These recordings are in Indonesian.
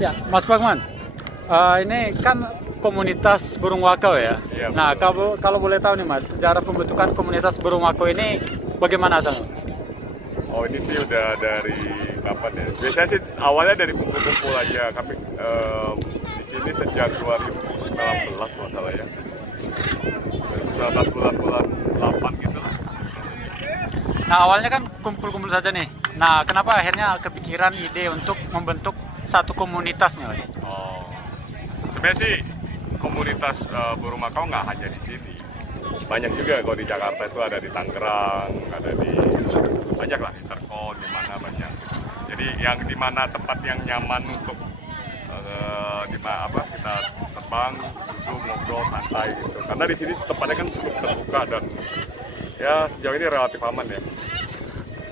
Ya, Mas Pagman, ini kan komunitas burung wakau ya. Iya, Nah, betul. kalau boleh tahu nih Mas, sejarah pembentukan komunitas burung wakau ini bagaimana asalnya? Oh, ini sih udah dari kapan ya? Biasanya sih awalnya dari kumpul-kumpul aja. Kami di sini sejak 2019 kalau salah ya. 2019 bulan-bulan 8 gitu lah. Nah, awalnya kan kumpul-kumpul saja nih. Nah, kenapa akhirnya kepikiran ide untuk membentuk satu komunitas nih, Mas? Oh, sebenarnya sih komunitas burung makau nggak hanya di sini. Banyak juga kalau di Jakarta itu ada di Tangerang, ada di banyak lah di Terkon, di mana banyak. Jadi yang di mana tempat yang nyaman untuk di apa kita terbang, duduk, ngobrol, santai gitu. Karena di sini tempatnya kan cukup terbuka dan ya sejauh ini relatif aman ya.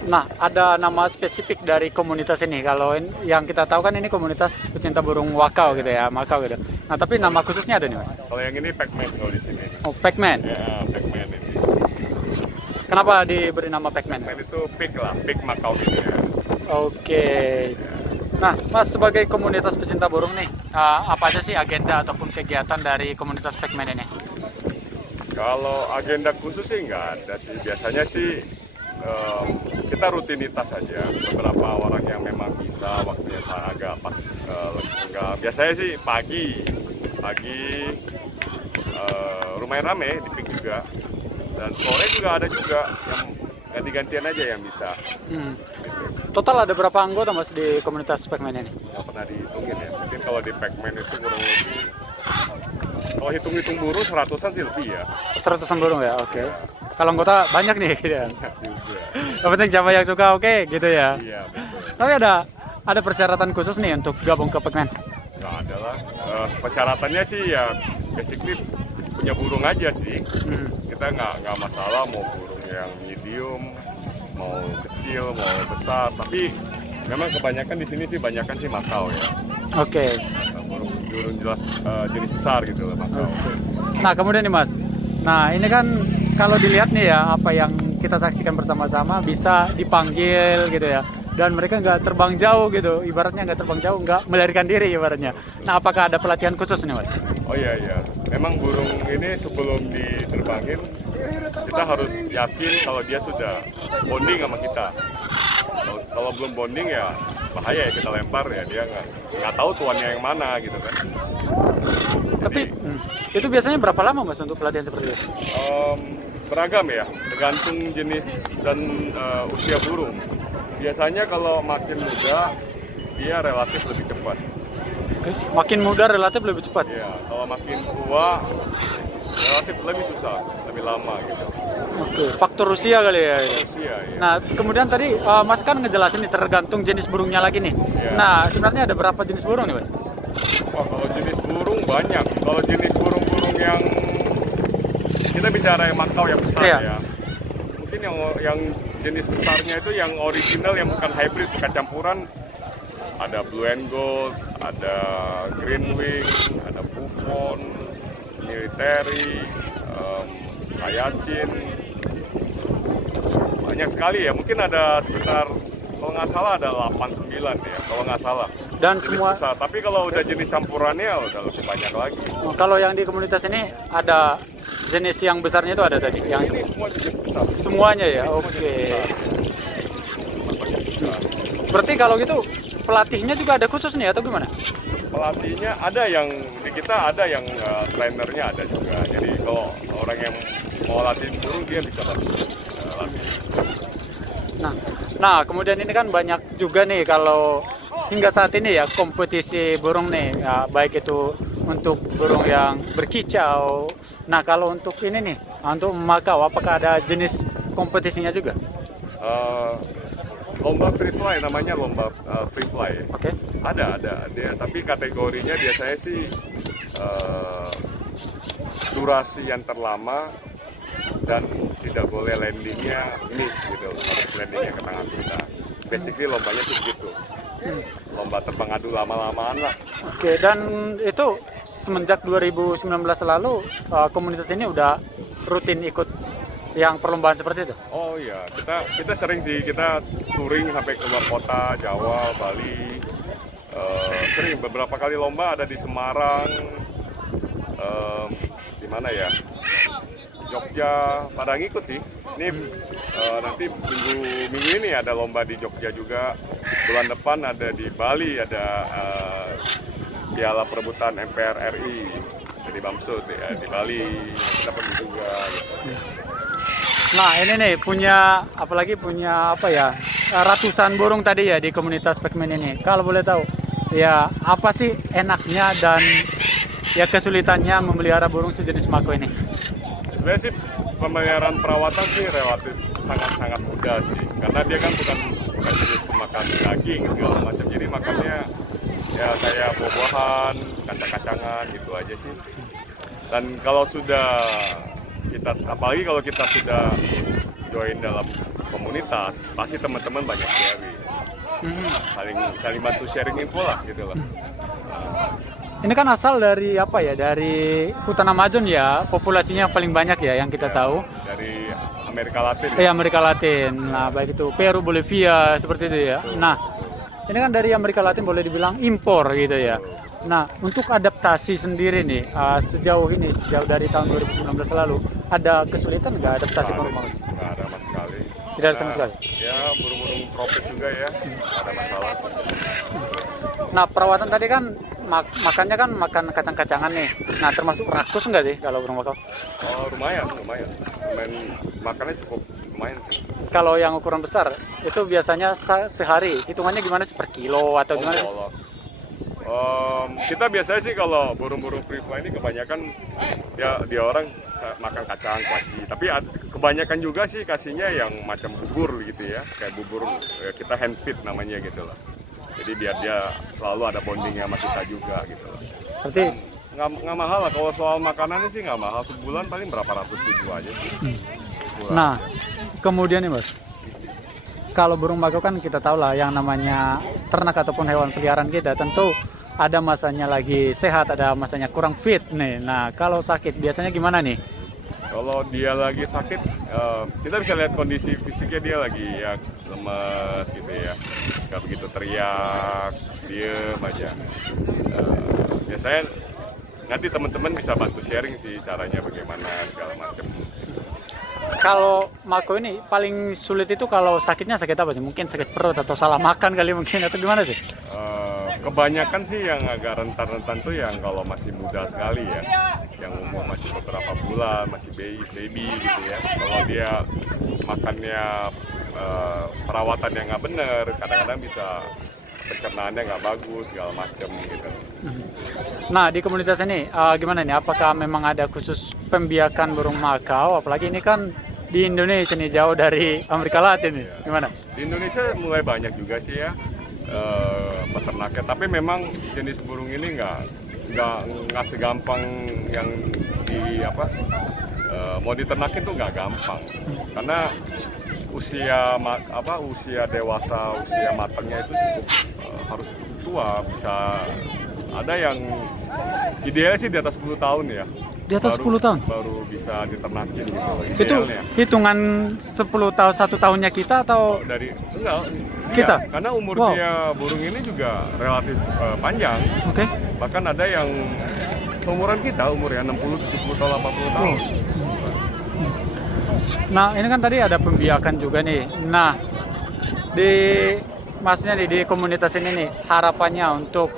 Nah, ada nama spesifik dari komunitas ini. Kalau yang kita tahu kan ini komunitas pecinta burung wakau gitu ya, makau gitu. Nah, tapi nama khususnya ada nih, Mas. Kalau yang ini Pac-Man kalau di sini. Oh, Pac-Man. Ya, Pac-Man ini. Kenapa diberi nama Pac-Man? Pac-Man itu pig lah, pig Makau gitu ya. Oke. Nah, Mas sebagai komunitas pecinta burung nih, apa aja sih agenda ataupun kegiatan dari komunitas Pac-Man ini? Kalau agenda khusus sih nggak ada sih. Biasanya sih kita rutinitas saja. Beberapa orang yang memang bisa waktunya agak pas enggak. Biasanya sih pagi lumayan rame di pik juga. Dan sore juga ada juga yang ganti-gantian aja yang bisa. Gitu. Total ada berapa anggota Mas di komunitas Pac-Man ini? Nggak pernah dihitungin ya. Mungkin kalau di Pac-Man itu kurang lebih kalau hitung-hitung burung seratusan sih lebih ya. 100-an burung ya, oke. Kalau anggota banyak nih gitu ya. Juga. Yang penting siapa yang suka oke gitu ya. Iya betul. Tapi ada persyaratan khusus nih untuk gabung ke Pac-Man. Nggak ada lah. Persyaratannya sih ya basically punya burung aja sih. Kita nggak masalah mau burung yang medium, mau kecil, mau besar. Tapi memang kebanyakan di sini sih banyakan sih makau ya. Oke. Burung jelas jenis besar gitu lah makau. Nah, kemudian nih Mas. Nah, ini kan kalau dilihat nih ya, apa yang kita saksikan bersama-sama bisa dipanggil gitu ya. Dan mereka nggak terbang jauh gitu, ibaratnya nggak terbang jauh, nggak melarikan diri ibaratnya. Nah, apakah ada pelatihan khusus nih Mas? Oh iya. Memang burung ini sebelum diterbangin kita harus yakin kalau dia sudah bonding sama kita. Kalau belum bonding ya bahaya ya kita lempar ya dia nggak tahu tuannya yang mana gitu kan. Tapi itu biasanya berapa lama Mas untuk pelatihan seperti itu? Beragam ya, tergantung jenis dan usia burung. Biasanya kalau makin muda dia relatif lebih cepat. Makin muda relatif lebih cepat. Ya, kalau makin tua relatif lebih susah, lebih lama gitu. Oke, faktor usia kali ya. Usia ya. Nah, kemudian tadi Mas kan ngejelasin nih tergantung jenis burungnya lagi nih. Iya. Nah, sebenarnya ada berapa jenis burung nih Mas? Wah, kalau jenis burung banyak. Kalau jenis burung-burung yang kita bicara yang makau yang besar Iya. ya. Mungkin yang jenis besarnya itu yang original yang bukan hybrid, bukan campuran. Ada blue and gold, ada green wing, ada buffon, military, hayacin. Banyak sekali ya. Mungkin ada sekitar kalau nggak salah ada 8-9 ya, kalau nggak salah. Dan Jenis semua besar. Tapi kalau udah jenis campurannya udah lebih banyak lagi. kalau yang di komunitas ini ada jenis yang besarnya itu ada tadi yang Ini semua jenis besar. semuanya ya. Oke. Berarti kalau gitu pelatihnya juga ada khusus nih atau gimana? Pelatihnya ada yang di kita ada yang trainernya ada juga. Jadi kalau orang yang mau latih burung dia bisa latih. Nah, kemudian ini kan banyak juga nih kalau hingga saat ini ya kompetisi burung nih, ya, baik itu untuk burung yang berkicau. Nah, kalau untuk ini nih, untuk makau, apakah ada jenis kompetisinya juga? Lomba free fly namanya lomba free fly. Oke. Ada dia. Tapi kategorinya biasanya sih durasi yang terlama dan tidak boleh landingnya miss gitu, harus landingnya ke tangan kita. Basically lombanya tuh begitu. Lomba terbang adu lama-lamaan lah. Oke, dan itu semenjak 2019 lalu komunitas ini udah rutin ikut yang perlombaan seperti itu? Oh iya, kita sering sih, kita touring sampai ke luar kota, Jawa, Bali. Sering beberapa kali lomba ada di Semarang, di mana ya, Jogja, pada ngikut sih. Ini nanti minggu ini ada lomba di Jogja juga. Bulan depan ada di Bali, ada piala perebutan MPR RI jadi Bamsud ya di Bali, kita pergi juga. Gitu. Nah ini nih punya apalagi punya apa ya, ratusan burung tadi ya di komunitas Pekmen ini. Kalau boleh tahu ya apa sih enaknya dan ya kesulitannya memelihara burung sejenis mako ini? Sebenarnya sih pemeliharaan perawatan sih relatif sangat mudah sih, karena dia kan bukan jenis pemakan daging segala macam, jadi makannya ya kayak buah-buahan, kacang-kacangan gitu aja sih. Dan kalau sudah apalagi kalau kita sudah join dalam komunitas, pasti teman-teman banyak sharing, saling bantu sharing info lah gitu lah. Ini kan asal dari apa ya, dari hutan Amazon ya, populasinya paling banyak ya yang kita tahu. Dari Amerika Latin. Iya, Amerika Latin. Nah, baik itu Peru, Bolivia, seperti itu ya. Nah, ini kan dari Amerika Latin boleh dibilang impor gitu ya. Nah, untuk adaptasi sendiri nih, sejauh dari tahun 2019 lalu, ada kesulitan nggak adaptasi burung? Nggak ada sama sekali. Tidak ada sama sekali? Ya, burung-burung tropis juga ya, nggak ada masalah. Nah, perawatan tadi kan makannya kan makan kacang-kacangan nih. Nah, termasuk rakus nggak sih kalau burung makau? Oh, lumayan. Makannya cukup lumayan sih. Kalau yang ukuran besar, itu biasanya sehari, hitungannya gimana sih, per kilo atau gimana sih? Kita biasanya sih kalau burung-burung free fly ini kebanyakan ya dia orang makan kacang, kuaci. Tapi kebanyakan juga sih kasihnya yang macam bubur gitu ya, kayak bubur ya, kita hand feed namanya gitu loh. Jadi biar dia selalu ada bondingnya sama kita juga gitu loh. Berarti nggak mahal lah, kalau soal makanannya sih nggak mahal, sebulan paling berapa ratus ribu aja sih. Nah, kemudian nih Mas, kalau burung makau kan kita tahu lah yang namanya ternak ataupun hewan peliharaan kita tentu ada masanya lagi sehat, ada masanya kurang fit nih. Nah, kalau sakit biasanya gimana nih? Kalau dia lagi sakit, kita bisa lihat kondisi fisiknya, dia lagi ya lemes gitu ya, nggak begitu teriak, diem aja. Biasanya nanti teman-teman bisa bantu sharing sih caranya bagaimana segala macam. Kalau mako ini paling sulit itu kalau sakitnya sakit apa sih? Mungkin sakit perut atau salah makan kali mungkin, atau gimana sih? Kebanyakan sih yang agak rentan-rentan tuh yang kalau masih muda sekali ya, yang umur masih beberapa bulan, masih baby gitu ya. Kalau dia makannya perawatan yang nggak bener, kadang-kadang bisa pencernaannya nggak bagus segala macam gitu. Nah, di komunitas ini gimana nih? Apakah memang ada khusus pembiakan burung makau? Apalagi ini kan di Indonesia nih, jauh dari Amerika Latin nih. Gimana? Di Indonesia mulai banyak juga sih ya peternaknya, tapi memang jenis burung ini nggak segampang yang mau diternakin tuh nggak gampang, karena usia dewasa, usia matangnya itu cukup harus tua, bisa ada yang idealnya sih di atas 10 tahun ya. Di atas 10 tahun? Baru bisa diternakin gitu. Itu idealnya. Hitungan 10 tahun, 1 tahunnya kita atau? Kita? Iya, karena umurnya burung ini juga relatif panjang. Oke. Bahkan ada yang seumuran kita, umurnya 60, 70 tahun, 80 tahun. Nah, ini kan tadi ada pembiakan juga nih. Nah, maksudnya di komunitas ini nih, harapannya untuk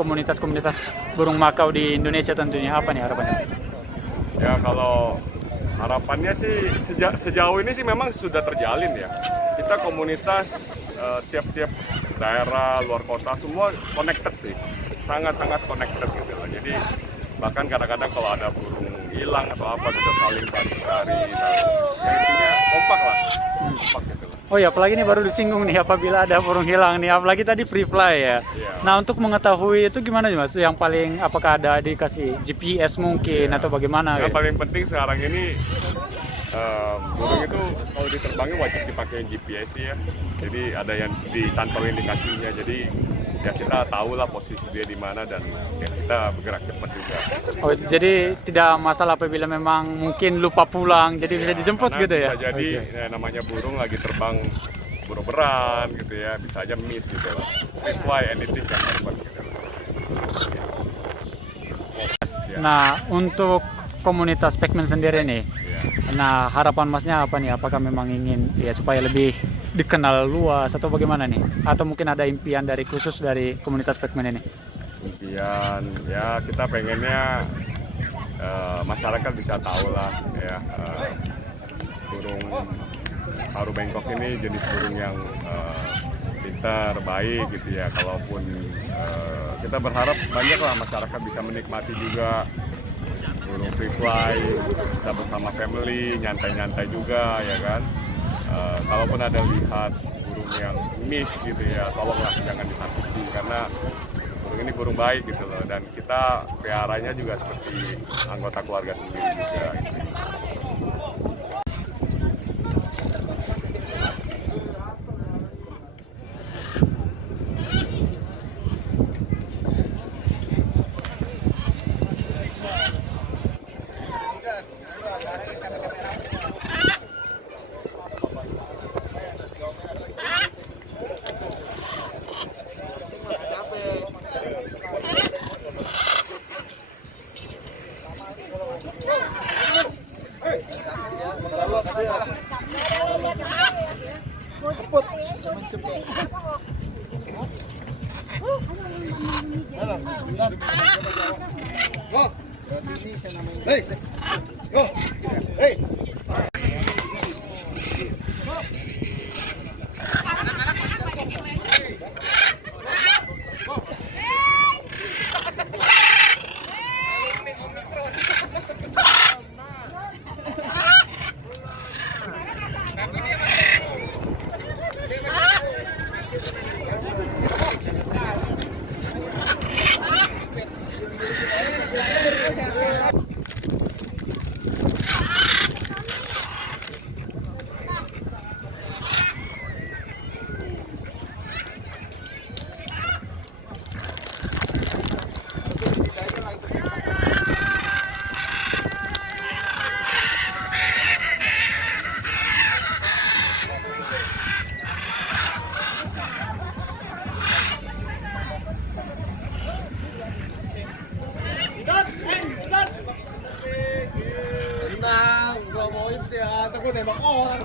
komunitas-komunitas burung makau di Indonesia tentunya apa nih harapannya? Ya, kalau harapannya sih sejauh ini sih memang sudah terjalin ya. Kita komunitas tiap-tiap daerah, luar kota, semua connected sih. Sangat-sangat connected gitu loh. Jadi bahkan kadang-kadang kalau ada burung hilang atau apa bisa saling bantu cari. Ya, intinya kompak lah. Kompak gitu loh. Oh ya, apalagi ini baru disinggung nih apabila ada burung hilang nih, apalagi tadi free fly ya. Yeah. Nah, untuk mengetahui itu gimana sih Mas? Yang paling apakah ada dikasih GPS mungkin atau bagaimana? Yang gitu? paling penting sekarang ini burung itu kalau diterbangin wajib dipakai GPS ya. Jadi ada yang dicantolin indikasinya. Jadi ya kita tahu lah posisi dia di mana dan ya kita bergerak cepat juga. Oh, jadi tidak masalah apabila memang mungkin lupa pulang, jadi bisa dijemput Karena gitu ya? Bisa jadi namanya burung lagi terbang beroberan gitu ya, bisa aja miss gitu loh. Free fly anything can happen gitu loh. Ya. Nah, untuk komunitas Pac-Man sendiri nih, Ya. nah harapan masnya apa nih? Apakah memang ingin ya supaya lebih dikenal luas atau bagaimana nih? Atau mungkin ada impian dari khusus dari komunitas Pac-Man ini? Impian ya kita pengennya masyarakat bisa tahu lah ya, burung paruh bengkok ini jenis burung yang pintar, baik gitu ya. Kalaupun kita berharap banyak lah masyarakat bisa menikmati juga burung free fly, bisa bersama family, nyantai-nyantai juga ya kan. Kalaupun ada lihat burung yang miss gitu ya, tolonglah jangan disakiti karena burung ini burung baik gitu loh, dan kita peliharanya juga seperti anggota keluarga sendiri juga gitu. Hey, go, hey. Tenang, gua mau ya, takut nembak orang.